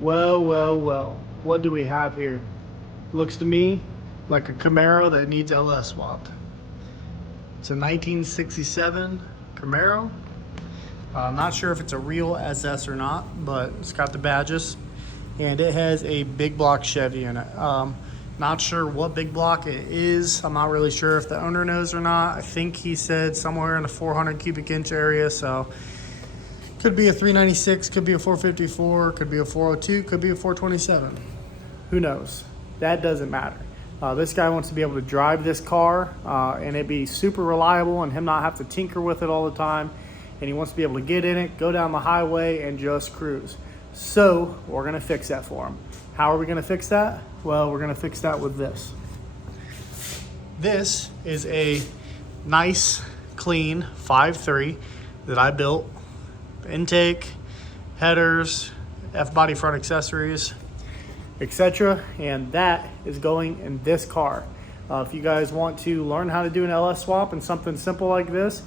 Well, well, well. What do we have here? Looks to me like a Camaro that needs LS swapped. It's a 1967 Camaro. I'm not sure if it's a real SS or not, but it's got the badges. And it has a big block Chevy in it. Not sure what big block it is. I'm not really sure if the owner knows or not. I think he said somewhere in the 400 cubic inch area, so could be a 396, could be a 454, could be a 402, could be a 427. Who knows? That doesn't matter. This guy wants to be able to drive this car and it be super reliable and him not have to tinker with it all the time. And he wants to be able to get in it, go down the highway, and just cruise. So we're gonna fix that for him. How are we gonna fix that? Well, we're gonna fix that with this. This is a nice, clean 5.3 that I built. Intake, headers, F-body front accessories, etc. And that is going in this car. If you guys want to learn how to do an LS swap and something simple like this,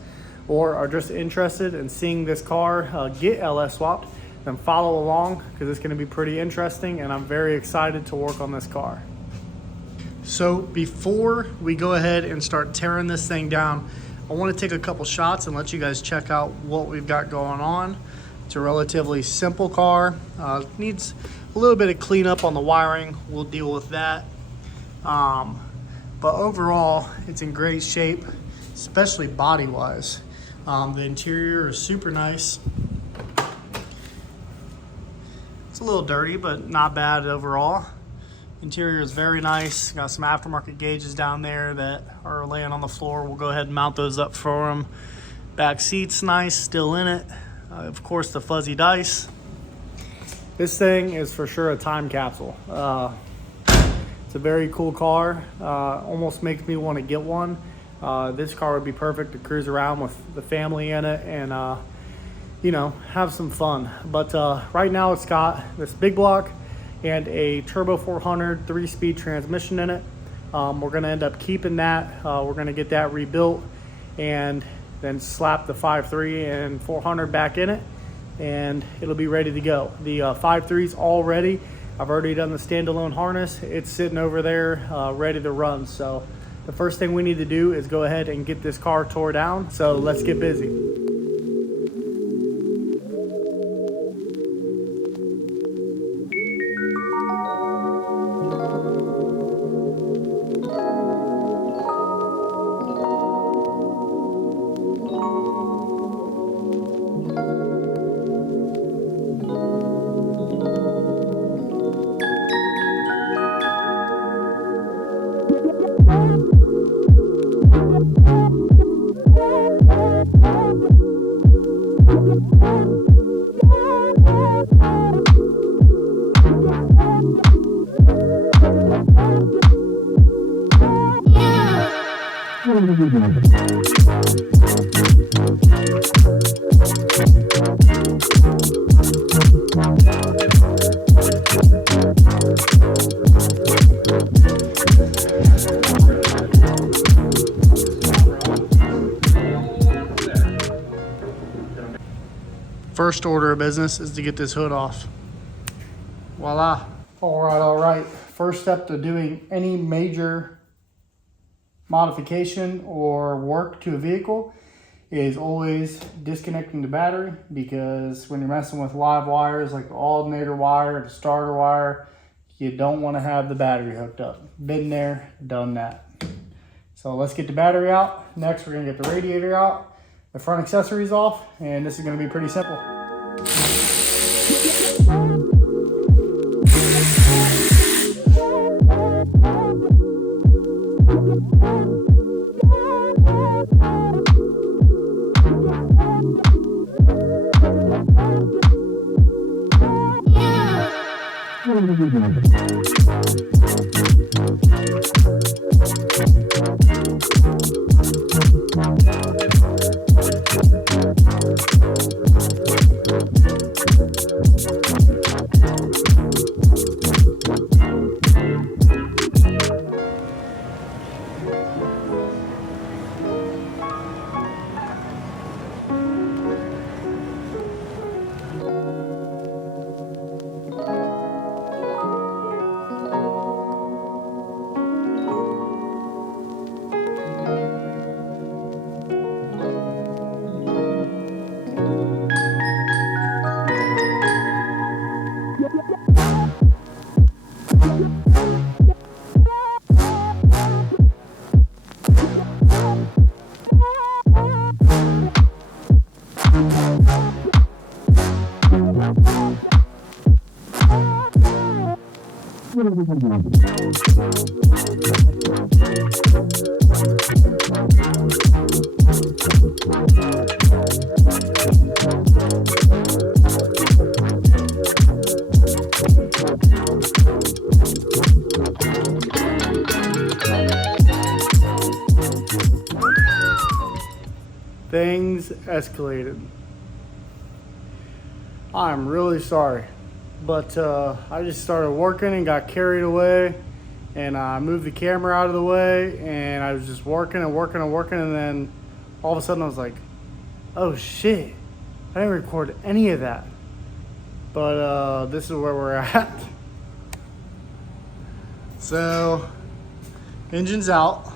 or are just interested in seeing this car get LS swapped, then follow along because it's going to be pretty interesting and I'm very excited to work on this car. So before we go ahead and start tearing this thing down, I want to take a couple shots and let you guys check out what we've got going on. It's a relatively simple car. Needs a little bit of cleanup on the wiring. We'll deal with that. But overall, it's in great shape, especially body-wise. The interior is super nice. It's a little dirty, but not bad overall. Interior is very nice. Got some aftermarket gauges down there that are laying on the floor. We'll go ahead and mount those up for them. Back seat's nice, still in it. Of course, the fuzzy dice. This thing is for sure a time capsule. It's a very cool car. Almost makes me want to get one. This car would be perfect to cruise around with the family in it and you know, have some fun. But right now it's got this big block and a turbo 400 3-speed transmission in it. We're gonna end up keeping that. We're gonna get that rebuilt and then slap the 5.3 and 400 back in it and it'll be ready to go. The 5.3's all ready. I've already done the standalone harness. It's sitting over there ready to run. So the first thing we need to do is go ahead and get this car tore down. So let's get busy. First order of business is to get this hood off. Voila. All right. First step to doing any major modification or work to a vehicle is always disconnecting the battery, because when you're messing with live wires like the alternator wire, the starter wire, you don't want to have the battery hooked up. Been there, done that. So let's get the battery out. Next, we're going to get the radiator out, the front accessories off, and this is going to be pretty simple. Things escalated. I'm really sorry, but I just started working and got carried away, and I moved the camera out of the way, and I was just working and working and working, and then all of a sudden I was like, oh shit, I didn't record any of that. But this is where we're at. So, engine's out.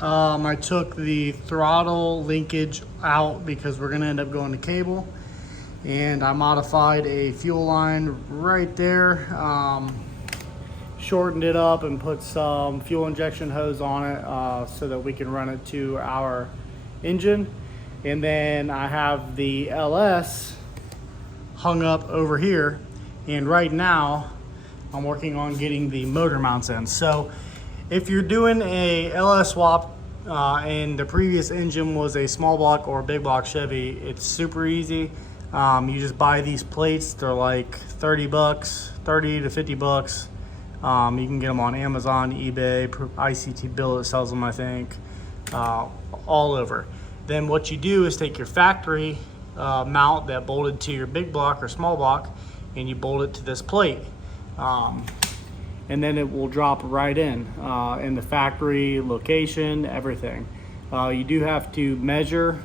I took the throttle linkage out because we're gonna end up going to cable, and I modified a fuel line right there, shortened it up and put some fuel injection hose on it so that we can run it to our engine. And then I have the LS hung up over here, and right now I'm working on getting the motor mounts in. So if you're doing a LS swap and the previous engine was a small block or a big block Chevy, it's super easy. You just buy these plates. They're like 30 bucks, 30 to 50 bucks. You can get them on Amazon, eBay, ICT Billet sells them, I think, all over. Then what you do is take your factory mount that bolted to your big block or small block, and you bolt it to this plate. And then it will drop right in the factory location, everything. You do have to measure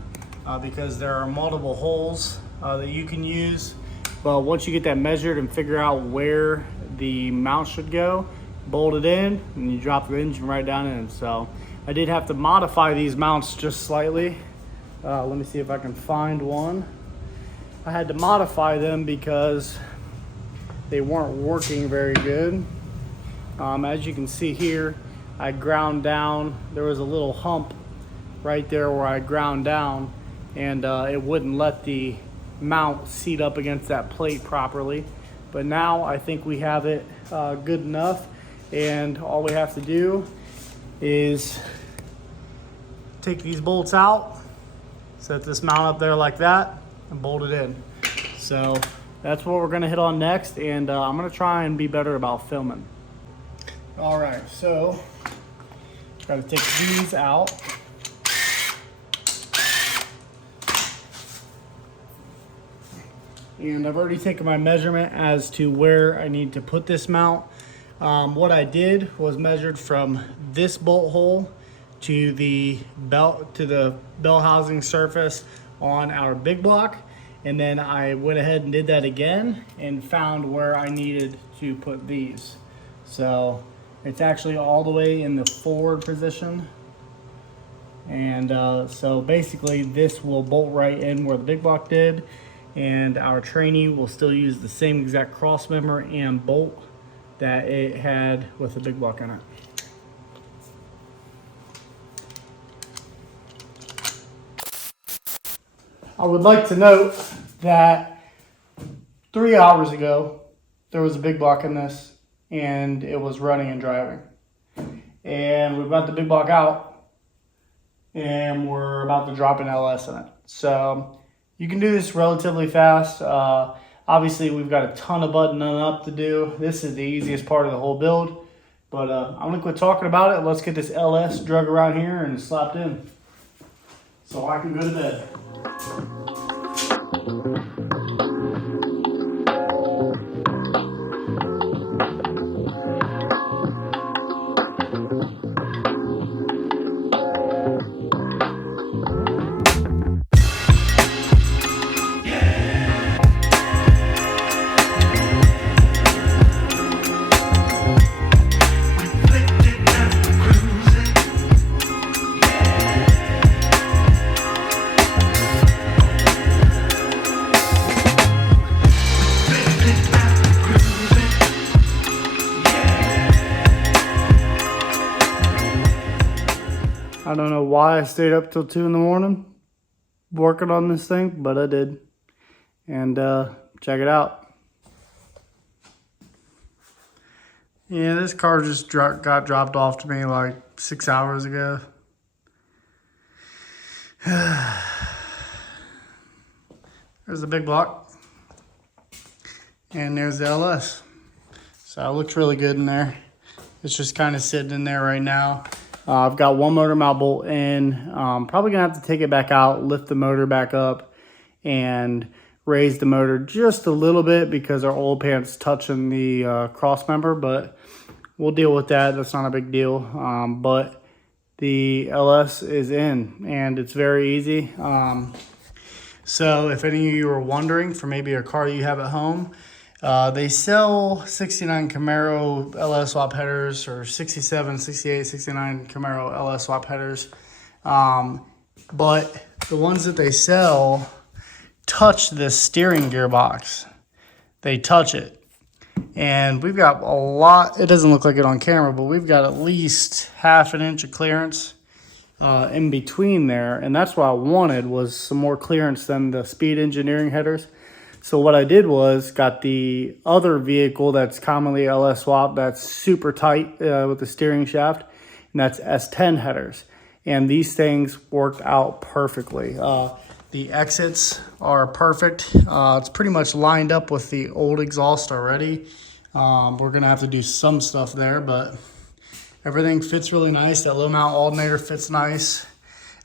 because there are multiple holes that you can use. But once you get that measured and figure out where the mount should go, bolt it in, and you drop the engine right down in. So I did have to modify these mounts just slightly. Let me see if I can find one. I had to modify them because they weren't working very good. As you can see here, I ground down. There was a little hump right there where I ground down, and it wouldn't let the mount seat up against that plate properly. But now I think we have it good enough, and all we have to do is take these bolts out, set this mount up there like that, and bolt it in. So that's what we're gonna hit on next, and I'm gonna try and be better about filming. All right, so gotta take these out. And I've already taken my measurement as to where I need to put this mount. What I did was measured from this bolt hole to the belt housing surface on our big block, and then I went ahead and did that again and found where I needed to put these. So it's actually all the way in the forward position, and so basically this will bolt right in where the big block did, and our trainee will still use the same exact cross member and bolt that it had with the big block in it. I would like to note that 3 hours ago there was a big block in this, and it was running and driving. And we've got the big block out, and we're about to drop an LS in it. So you can do this relatively fast. Obviously, we've got a ton of buttoning up to do. This is the easiest part of the whole build. But I'm gonna quit talking about it. Let's get this LS drug around here and slapped in, so I can go to bed. I don't know why I stayed up till 2 in the morning working on this thing, but I did. And check it out. Yeah, this car just got dropped off to me like 6 hours ago. There's the big block. And there's the LS. So it looks really good in there. It's just kind of sitting in there right now. I've got one motor mount bolt in. Probably gonna have to take it back out, lift the motor back up, and raise the motor just a little bit because our oil pan's touching the cross member, but we'll deal with that. That's not a big deal. But the LS is in, and it's very easy. So if any of you are wondering for maybe a car you have at home, they sell 69 Camaro LS swap headers or 67, 68, 69 Camaro LS swap headers. But the ones that they sell touch this steering gearbox. They touch it. And we've got a lot, it doesn't look like it on camera, but we've got at least half an inch of clearance in between there. And that's what I wanted, was some more clearance than the speed engineering headers. So what I did was got the other vehicle that's commonly LS swap that's super tight with the steering shaft, and that's S10 headers. And these things worked out perfectly. The exits are perfect. It's pretty much lined up with the old exhaust already. We're gonna have to do some stuff there, but everything fits really nice. That low mount alternator fits nice.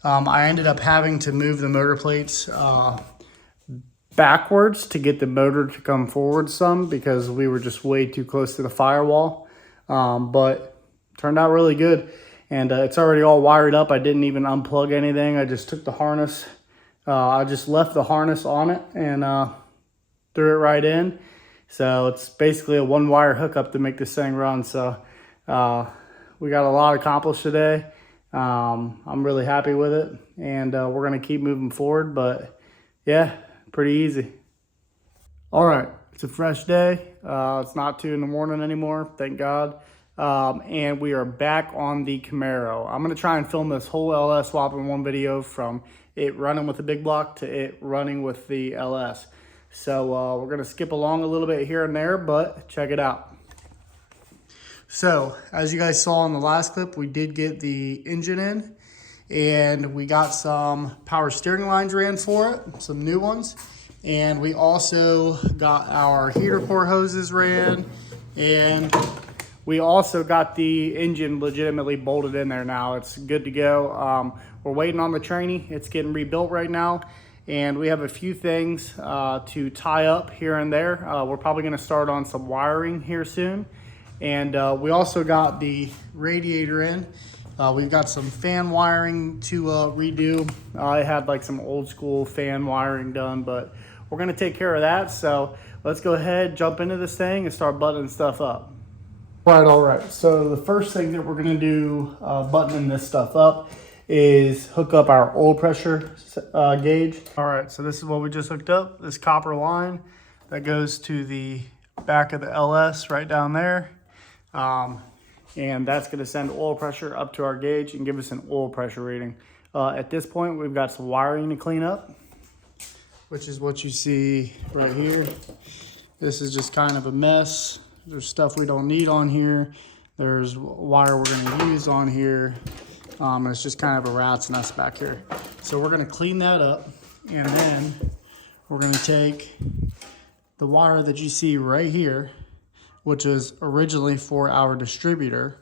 I ended up having to move the motor plates backwards to get the motor to come forward some because we were just way too close to the firewall. But turned out really good. And it's already all wired up. I didn't even unplug anything. I just took the harness. I just left the harness on it and threw it right in. So it's basically a one wire hookup to make this thing run. So we got a lot accomplished today. I'm really happy with it, and we're gonna keep moving forward, but yeah, pretty easy. All right, it's a fresh day. It's not 2 in the morning anymore, thank God. And we are back on the Camaro. I'm gonna try and film this whole LS swap in one video, from it running with the big block to it running with the LS. So we're gonna skip along a little bit here and there, but check it out. So as you guys saw in the last clip, we did get the engine in, and we got some power steering lines ran for it, some new ones. And we also got our heater core hoses ran, and we also got the engine legitimately bolted in there now. It's good to go. We're waiting on the tranny. It's getting rebuilt right now. And we have a few things to tie up here and there. We're probably gonna start on some wiring here soon. And we also got the radiator in. We've got some fan wiring to redo. I had like some old school fan wiring done, but we're gonna take care of that. So let's go ahead, jump into this thing and start buttoning stuff up. All right. So the first thing that we're gonna do buttoning this stuff up is hook up our oil pressure gauge. All right, so this is what we just hooked up, this copper line that goes to the back of the LS right down there. And that's gonna send oil pressure up to our gauge and give us an oil pressure reading. At this point, we've got some wiring to clean up, which is what you see right here. This is just kind of a mess. There's stuff we don't need on here. There's wire we're gonna use on here. It's just kind of a rat's nest back here. So we're gonna clean that up, and then we're gonna take the wire that you see right here, which is originally for our distributor,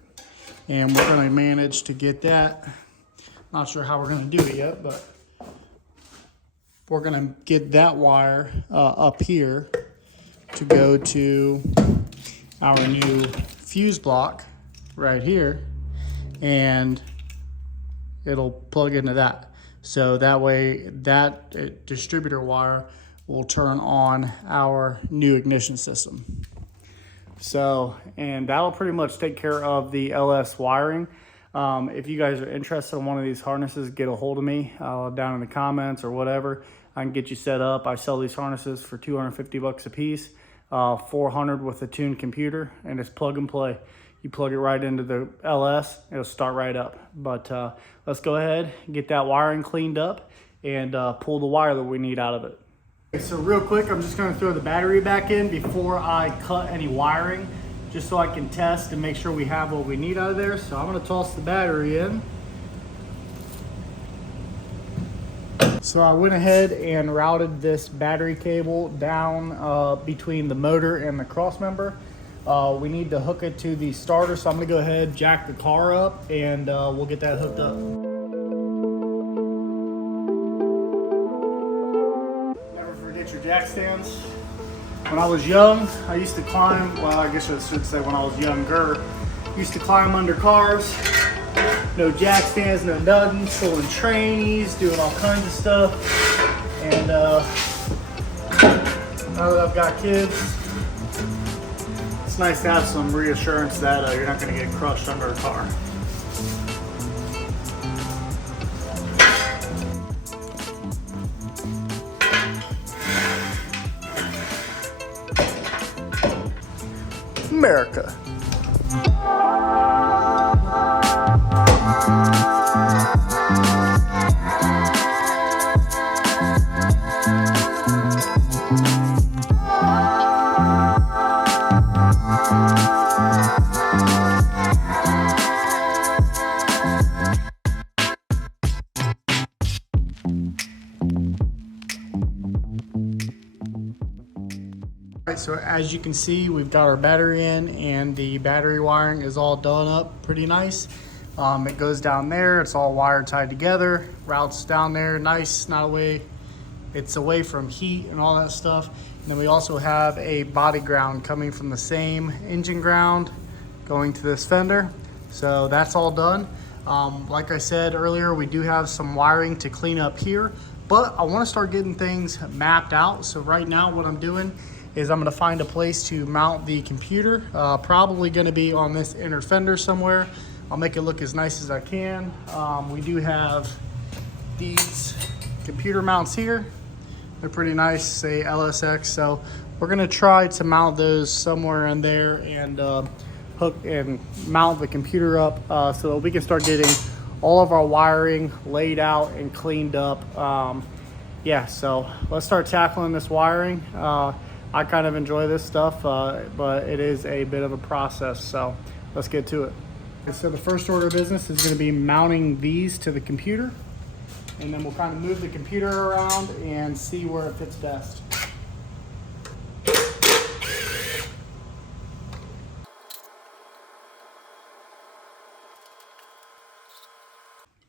and we're gonna manage to get that. Not sure how we're gonna do it yet, but we're gonna get that wire up here to go to our new fuse block right here, and it'll plug into that. So that way that distributor wire will turn on our new ignition system. So, and that'll pretty much take care of the LS wiring. If you guys are interested in one of these harnesses, get a hold of me down in the comments or whatever. I can get you set up. I sell these harnesses for 250 bucks a piece, 400 with a tuned computer, and it's plug and play. You plug it right into the LS, it'll start right up. But let's go ahead and get that wiring cleaned up and pull the wire that we need out of it. Okay, so real quick, I'm just gonna throw the battery back in before I cut any wiring. just so I can test and make sure we have what we need out of there. So I'm gonna toss the battery in. So I went ahead and routed this battery cable down between the motor and the cross member. We need to hook it to the starter, so I'm gonna go ahead, jack the car up, and we'll get that hooked up. Never forget your jack stands. When I was young, I used to climb, well, I guess I should say when I was younger, used to climb under cars. No jack stands, no nothing, pulling trannies, doing all kinds of stuff. And now that I've got kids, it's nice to have some reassurance that you're not going to get crushed under a car. America. So as you can see, we've got our battery in, and the battery wiring is all done up pretty nice. It goes down there, it's all wire tied together, routes down there, nice, not away, it's away from heat and all that stuff. And then we also have a body ground coming from the same engine ground going to this fender. So that's all done. Like I said earlier, we do have some wiring to clean up here, but I want to start getting things mapped out. So right now what I'm doing is I'm gonna find a place to mount the computer. Probably gonna be on this inner fender somewhere. I'll make it look as nice as I can. We do have these computer mounts here. They're pretty nice, say LSX. So we're gonna try to mount those somewhere in there and hook and mount the computer up so that we can start getting all of our wiring laid out and cleaned up. Yeah, so let's start tackling this wiring. I kind of enjoy this stuff, but it is a bit of a process, so let's get to it. So the first order of business is going to be mounting these to the computer, and then we'll kind of move the computer around and see where it fits best.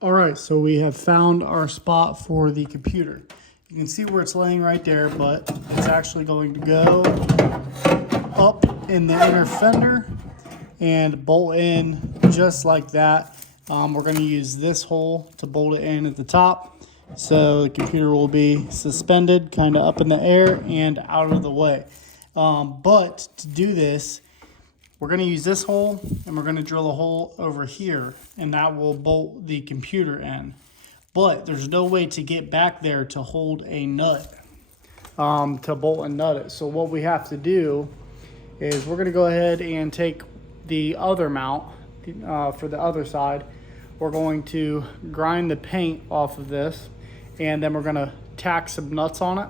All right, so we have found our spot for the computer. You can see where it's laying right there, but it's actually going to go up in the inner fender and bolt in just like that. We're going to use this hole to bolt it in at the top, so the computer will be suspended kind of up in the air and out of the way. But to do this, we're going to use this hole, and we're going to drill a hole over here, and that will bolt the computer in. But there's no way to get back there to hold a nut, to bolt and nut it. So what we have to do is we're gonna go ahead and take the other mount for the other side. We're going to grind the paint off of this, and then we're gonna tack some nuts on it.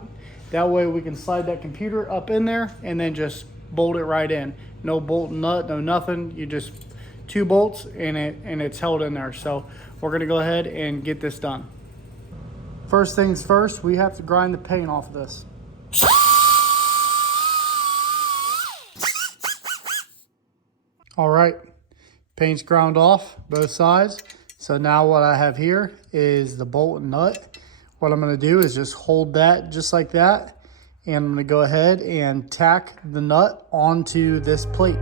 That way we can slide that computer up in there and then just bolt it right in. No bolt nut, no nothing. You just 2 bolts and it's held in there. So we're gonna go ahead and get this done. First things first, we have to grind the paint off of this. All right, paint's ground off both sides. So now what I have here is the bolt and nut. What I'm gonna do is just hold that just like that, and I'm gonna go ahead and tack the nut onto this plate.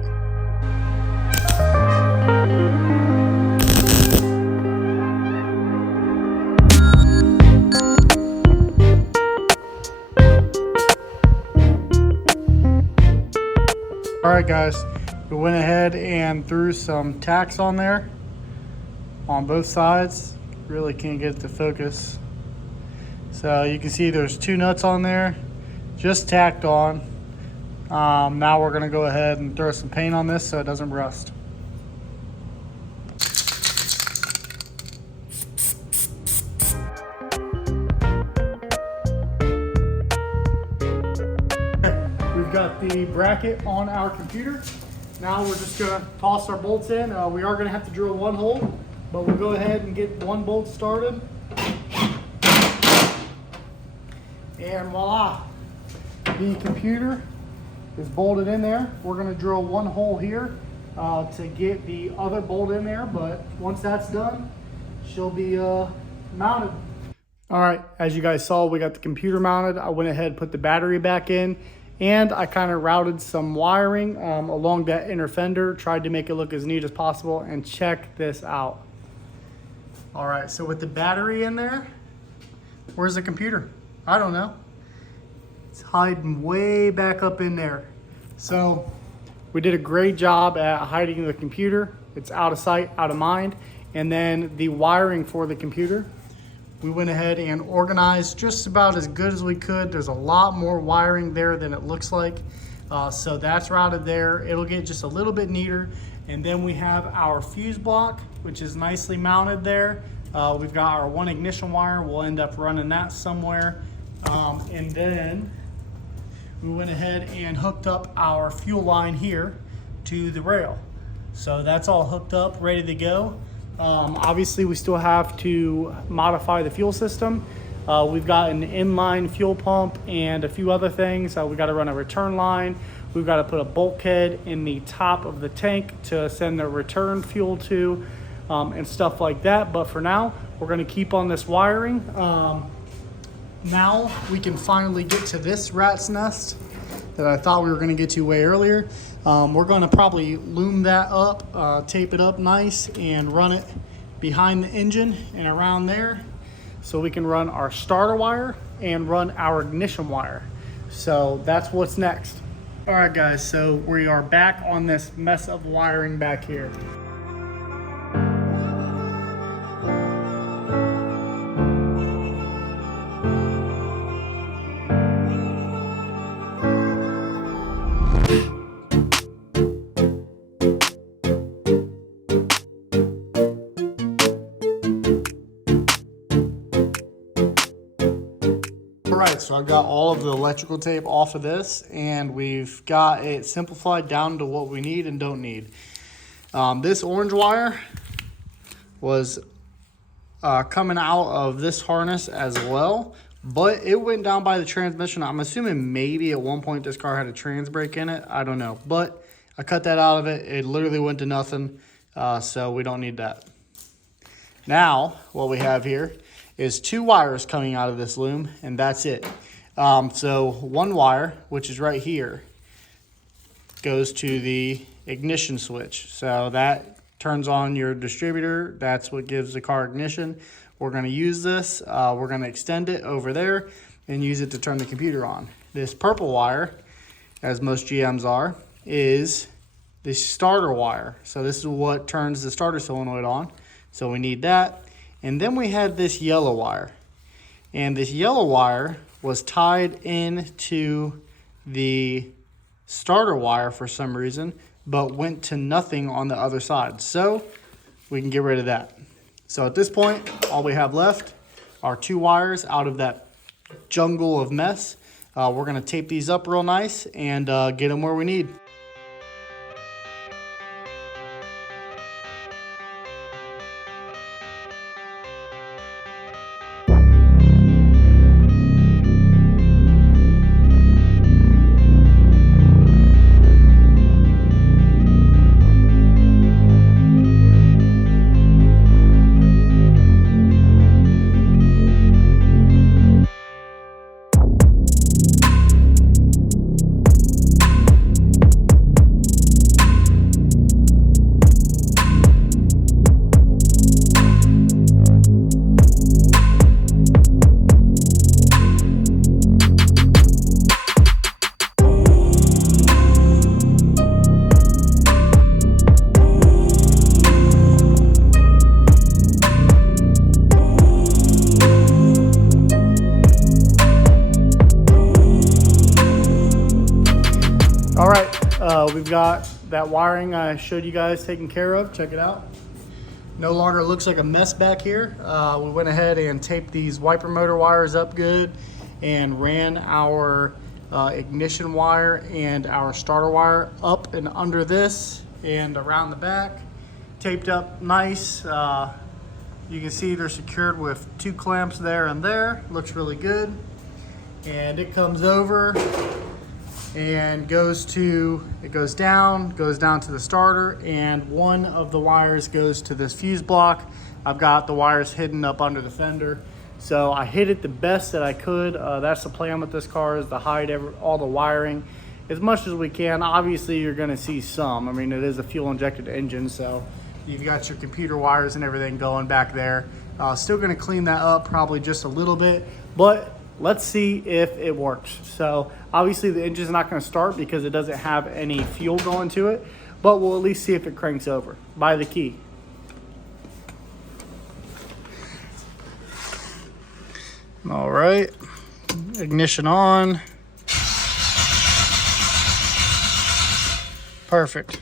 All right, guys, we went ahead and threw some tacks on there on both sides. Really can't get it to focus. So you can see there's 2 nuts on there, just tacked on. Now we're gonna go ahead and throw some paint on this so it doesn't rust. We've got the bracket on our computer. Now we're just gonna toss our bolts in. We are gonna have to drill one hole, but we'll go ahead and get one bolt started. And voila, the computer is bolted in there. We're gonna drill one hole here to get the other bolt in there, but once that's done, she'll be mounted. All right, as you guys saw, we got the computer mounted. I went ahead and put the battery back in, and I kind of routed some wiring along that inner fender, tried to make it look as neat as possible, and check this out. All right, so with the battery in there, where's the computer? I don't know. It's hiding way back up in there. So we did a great job at hiding the computer. It's out of sight, out of mind. And then the wiring for the computer, we went ahead and organized just about as good as we could. There's a lot more wiring there than it looks like. So that's routed there. It'll get just a little bit neater. And then we have our fuse block, which is nicely mounted there. We've got our one ignition wire. We'll end up running that somewhere. And then we went ahead and hooked up our fuel line here to the rail. So that's all hooked up, ready to go. Obviously, we still have to modify the fuel system. We've got an inline fuel pump and a few other things. We got to run a return line. We've got to put a bulkhead in the top of the tank to send the return fuel to, and stuff like that. But for now, we're going to keep on this wiring. Now we can finally get to this rat's nest that I thought we were going to get to way earlier. We're going to probably loom that up, tape it up nice, and run it behind the engine and around there so we can run our starter wire and run our ignition wire. So that's what's next. All right, guys, so we are back on this mess of wiring back here. Alright, so I've got all of the electrical tape off of this, and we've got it simplified down to what we need and don't need. This orange wire was coming out of this harness as well, but it went down by the transmission. I'm assuming maybe at one point this car had a trans brake in it. I don't know, but I cut that out of it. It literally went to nothing, so we don't need that. Now, what we have here is two wires coming out of this loom, and that's it. So one wire, which is right here, goes to the ignition switch. So that turns on your distributor. That's what gives the car ignition. We're gonna use this. We're gonna extend it over there and use it to turn the computer on. This purple wire, as most GMs are, is the starter wire. So this is what turns the starter solenoid on. So we need that. And then we had this yellow wire. And this yellow wire was tied into the starter wire for some reason, but went to nothing on the other side. So we can get rid of that. So at this point, all we have left are two wires out of that jungle of mess. We're gonna tape these up real nice and get them where we need. We've got that wiring I showed you guys taken care of. Check it out. No longer looks like a mess back here. We went ahead and taped these wiper motor wires up good and ran our ignition wire and our starter wire up and under this and around the back. Taped up nice. You can see they're secured with 2 clamps there and there. Looks really good. And it comes over and goes down to the starter, and one of the wires goes to this fuse block. I've got the wires hidden up under the fender. So I hid it the best that I could. That's the plan with this car, is to hide all the wiring as much as we can. Obviously, you're gonna see some. I mean, it is a fuel injected engine, so you've got your computer wires and everything going back there. Still gonna clean that up probably just a little bit, but let's see if it works. So obviously the engine's not gonna start because it doesn't have any fuel going to it, but we'll at least see if it cranks over. By the key. All right, ignition on. Perfect.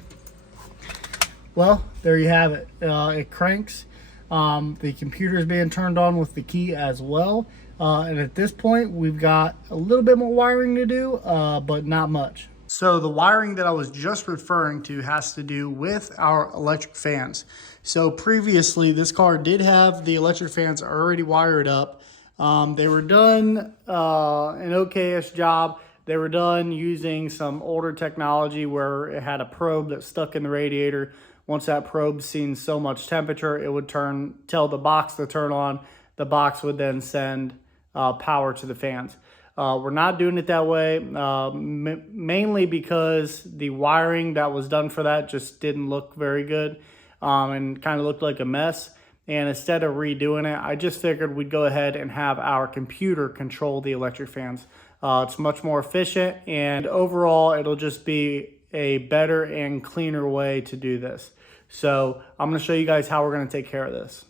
Well, there you have it. It cranks. The computer is being turned on with the key as well. And at this point, we've got a little bit more wiring to do, but not much. So the wiring that I was just referring to has to do with our electric fans. So previously, this car did have the electric fans already wired up. They were done an okay-ish job. They were done using some older technology where it had a probe that stuck in the radiator. Once that probe seen so much temperature, it would tell the box to turn on. The box would then send power to the fans. We're not doing it that way, mainly because the wiring that was done for that just didn't look very good and kind of looked like a mess. And instead of redoing it, I just figured we'd go ahead and have our computer control the electric fans. It's much more efficient, and overall, it'll just be a better and cleaner way to do this. So I'm going to show you guys how we're going to take care of this.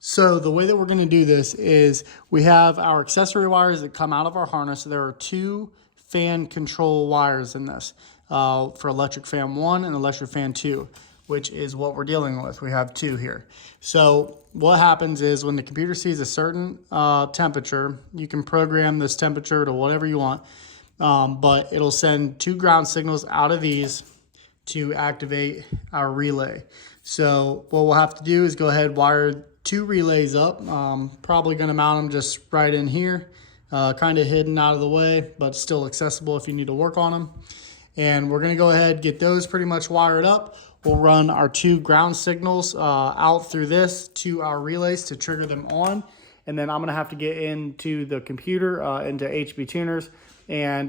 So the way that we're going to do this is we have our accessory wires that come out of our harness. There are 2 fan control wires in this for electric fan 1 and electric fan 2, which is what we're dealing with. We have 2 here. So what happens is when the computer sees a certain temperature, you can program this temperature to whatever you want, but it'll send 2 ground signals out of these to activate our relay. So what we'll have to do is go ahead and wire 2 relays up. Probably going to mount them just right in here, kind of hidden out of the way, but still accessible if you need to work on them. And we're going to go ahead and get those pretty much wired up. We'll run our 2 ground signals out through this to our relays to trigger them on. And then I'm going to have to get into the computer, into HB Tuners, and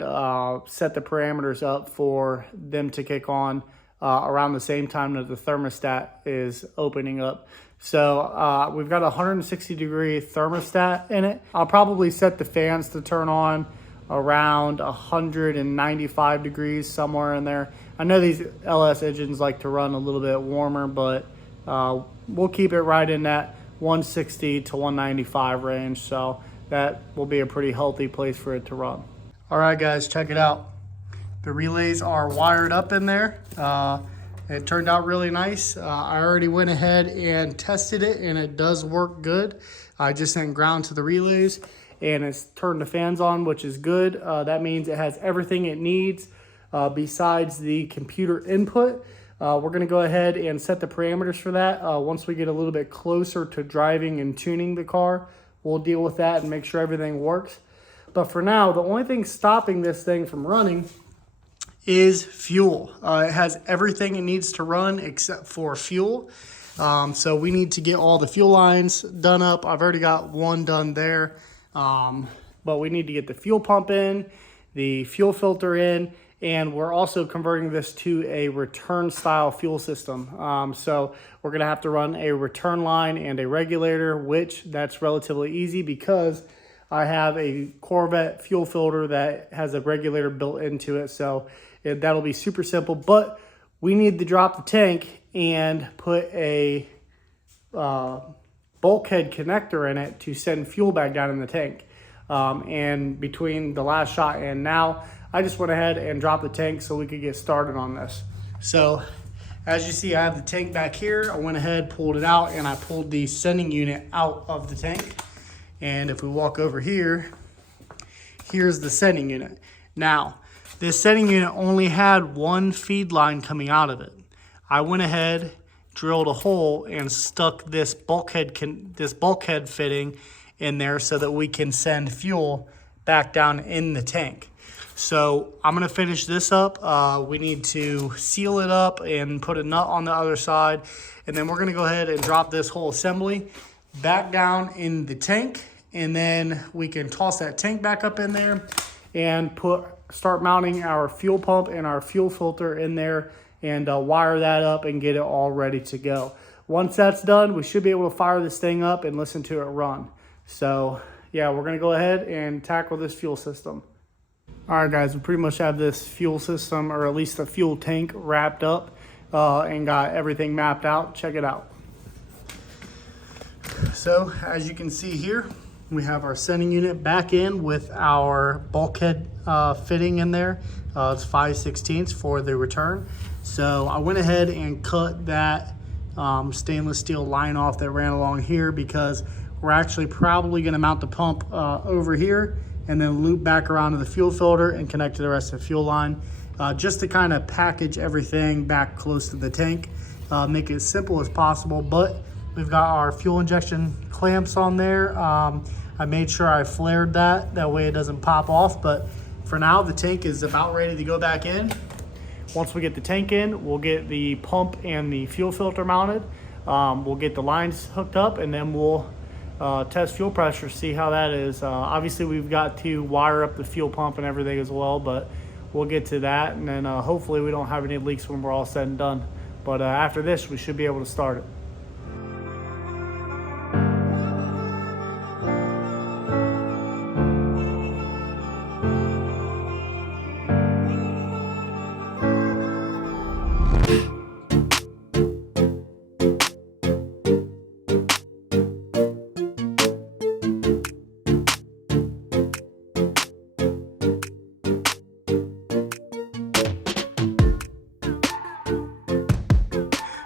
set the parameters up for them to kick on around the same time that the thermostat is opening up. So we've got a 160-degree thermostat in it. I'll probably set the fans to turn on around 195 degrees, somewhere in there. I know these LS engines like to run a little bit warmer, but we'll keep it right in that 160 to 195 range. So that will be a pretty healthy place for it to run. All right, guys, check it out. The relays are wired up in there. It turned out really nice. I already went ahead and tested it, and it does work good. I just sent ground to the relays, and it's turned the fans on, which is good. That means it has everything it needs besides the computer input. We're going to go ahead and set the parameters for that. Once we get a little bit closer to driving and tuning the car, we'll deal with that and make sure everything works. But for now, the only thing stopping this thing from running is fuel. It has everything it needs to run except for fuel. So we need to get all the fuel lines done up. I've already got one done there. But we need to get the fuel pump in, the fuel filter in, and we're also converting this to a return style fuel system. So we're gonna have to run a return line and a regulator, which that's relatively easy because I have a Corvette fuel filter that has a regulator built into it. So that'll be super simple, but we need to drop the tank and put a bulkhead connector in it to send fuel back down in the tank. And between the last shot and now, I just went ahead and dropped the tank so we could get started on this. So as you see, I have the tank back here. I went ahead, pulled it out, and I pulled the sending unit out of the tank. And if we walk over here, here's the sending unit. Now, this setting unit only had one feed line coming out of it. I went ahead, drilled a hole, and stuck this bulkhead fitting in there so that we can send fuel back down in the tank. So I'm gonna finish this up. We need to seal it up and put a nut on the other side. And then we're gonna go ahead and drop this whole assembly back down in the tank. And then we can toss that tank back up in there and start mounting our fuel pump and our fuel filter in there and wire that up and get it all ready to go. Once that's done, we should be able to fire this thing up and listen to it run. So yeah, we're gonna go ahead and tackle this fuel system. All right, guys, we pretty much have this fuel system, or at least the fuel tank, wrapped up and got everything mapped out. Check it out. So as you can see here, we have our sending unit back in with our bulkhead fitting in there. It's 5/16 for the return. So I went ahead and cut that stainless steel line off that ran along here, because we're actually probably going to mount the pump over here and then loop back around to the fuel filter and connect to the rest of the fuel line, just to kind of package everything back close to the tank, make it as simple as possible. But we've got our fuel injection clamps on there. I made sure I flared that way it doesn't pop off, but for now the tank is about ready to go back in. Once we get the tank in, we'll get the pump and the fuel filter mounted. We'll get the lines hooked up, and then we'll test fuel pressure, see how that is. Obviously we've got to wire up the fuel pump and everything as well, but we'll get to that, and then hopefully we don't have any leaks when we're all said and done. But after this, we should be able to start it.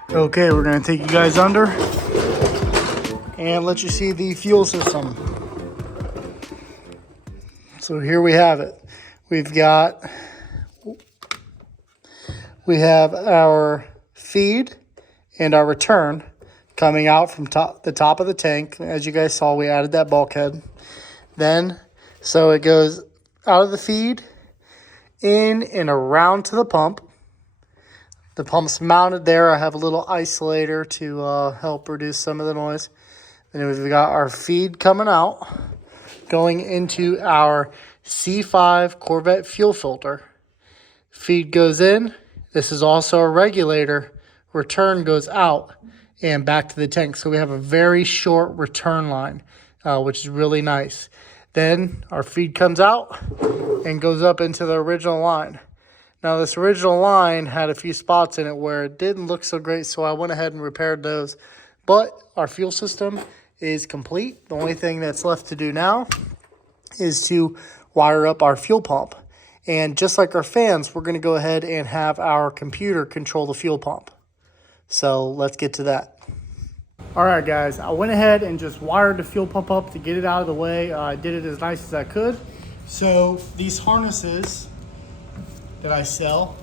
Okay, we're gonna take you guys under and let you see the fuel system. So here we have it. We have our feed and our return coming out from the top of the tank. As you guys saw, we added that bulkhead. Then, so it goes out of the feed, in and around to the pump. The pump's mounted there. I have a little isolator to help reduce some of the noise. Then we've got our feed coming out, going into our C5 Corvette fuel filter. Feed goes in. This is also a regulator. Return goes out and back to the tank. So we have a very short return line, which is really nice. Then our feed comes out and goes up into the original line. Now, this original line had a few spots in it where it didn't look so great, so I went ahead and repaired those. But our fuel system is complete. The only thing that's left to do now is to wire up our fuel pump. And just like our fans, we're going to go ahead and have our computer control the fuel pump. So let's get to that. All right, guys, I went ahead and just wired the fuel pump up to get it out of the way. I did it as nice as I could. So these harnesses that I sell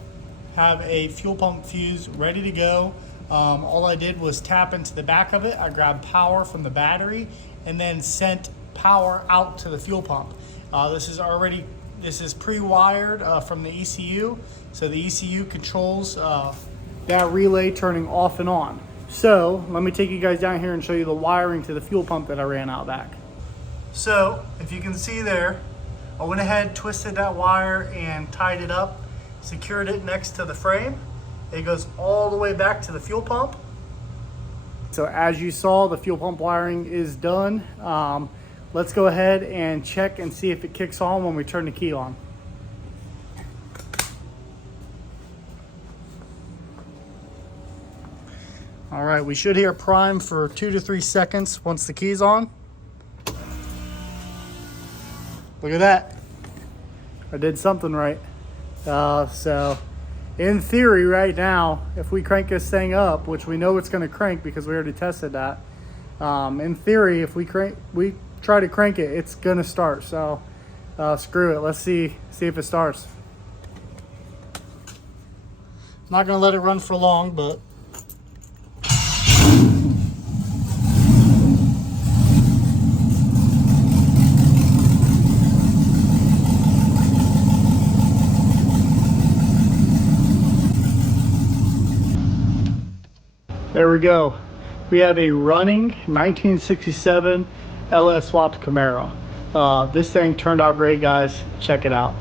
have a fuel pump fuse ready to go. All I did was tap into the back of it. I grabbed power from the battery and then sent power out to the fuel pump. This is pre-wired from the ECU. So the ECU controls that relay turning off and on. So let me take you guys down here and show you the wiring to the fuel pump that I ran out back. So if you can see there, I went ahead, twisted that wire and tied it up, secured it next to the frame. It goes all the way back to the fuel pump. So as you saw, the fuel pump wiring is done. Let's go ahead and check and see if it kicks on when we turn the key on. All right, we should hear prime for 2 to 3 seconds once the key's on. Look at that. I did something right. So in theory right now, if we crank this thing up, which we know it's going to crank because we already tested that, in theory, if we try to crank it, it's going to start. So Screw it. Let's see if it starts. Not gonna let it run for long, but there we go. We have a running 1967 LS swapped Camaro. This thing turned out great, guys. Check it out.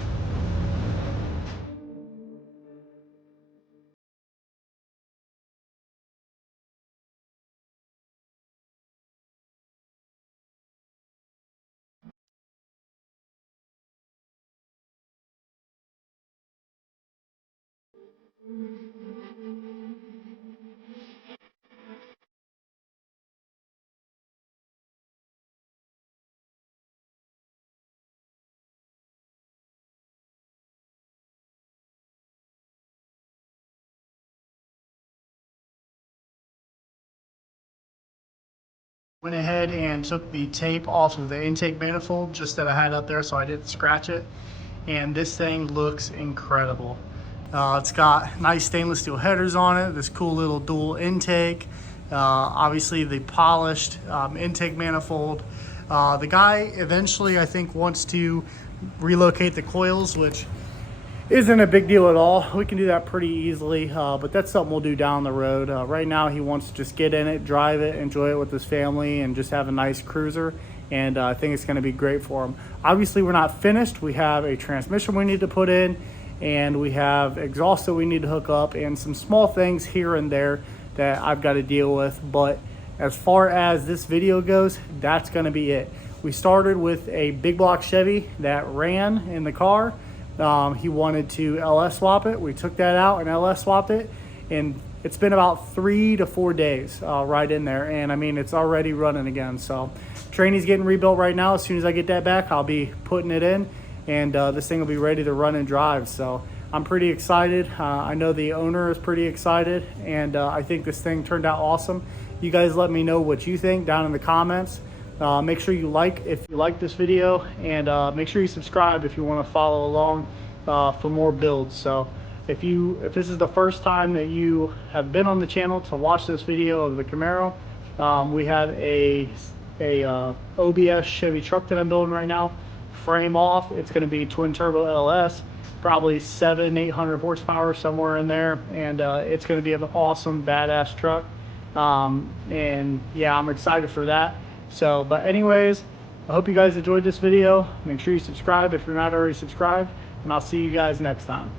Went ahead and took the tape off of the intake manifold just that I had up there so I didn't scratch it. And this thing looks incredible. It's got nice stainless steel headers on it, this cool little dual intake, obviously the polished intake manifold. The guy eventually, I think, wants to relocate the coils, which isn't a big deal at all. We can do that pretty easily, but that's something we'll do down the road. Right now he wants to just get in it, drive it, enjoy it with his family, and just have a nice cruiser. And I think it's going to be great for him. Obviously we're not finished. We have a transmission we need to put in, and we have exhaust that we need to hook up, and some small things here and there that I've got to deal with. But as far as this video goes, that's going to be it. We started with a big block Chevy that ran in the car. He wanted to LS swap it. We took that out and LS swapped it, and it's been about 3 to 4 days right in there, and I mean, it's already running again. So training's getting rebuilt right now. As soon as I get that back, I'll be putting it in, and this thing will be ready to run and drive. So I'm pretty excited. I know the owner is pretty excited, and I think this thing turned out awesome. You guys let me know what you think down in the comments. Make sure you like if you like this video, and make sure you subscribe if you want to follow along for more builds. So if this is the first time that you have been on the channel to watch this video of the Camaro, we have a OBS Chevy truck that I'm building right now. Frame off, it's going to be twin turbo LS, probably 700-800 horsepower, somewhere in there, and it's going to be an awesome badass truck. And yeah, I'm excited for that. So, but anyways, I hope you guys enjoyed this video. Make sure you subscribe if you're not already subscribed, and I'll see you guys next time.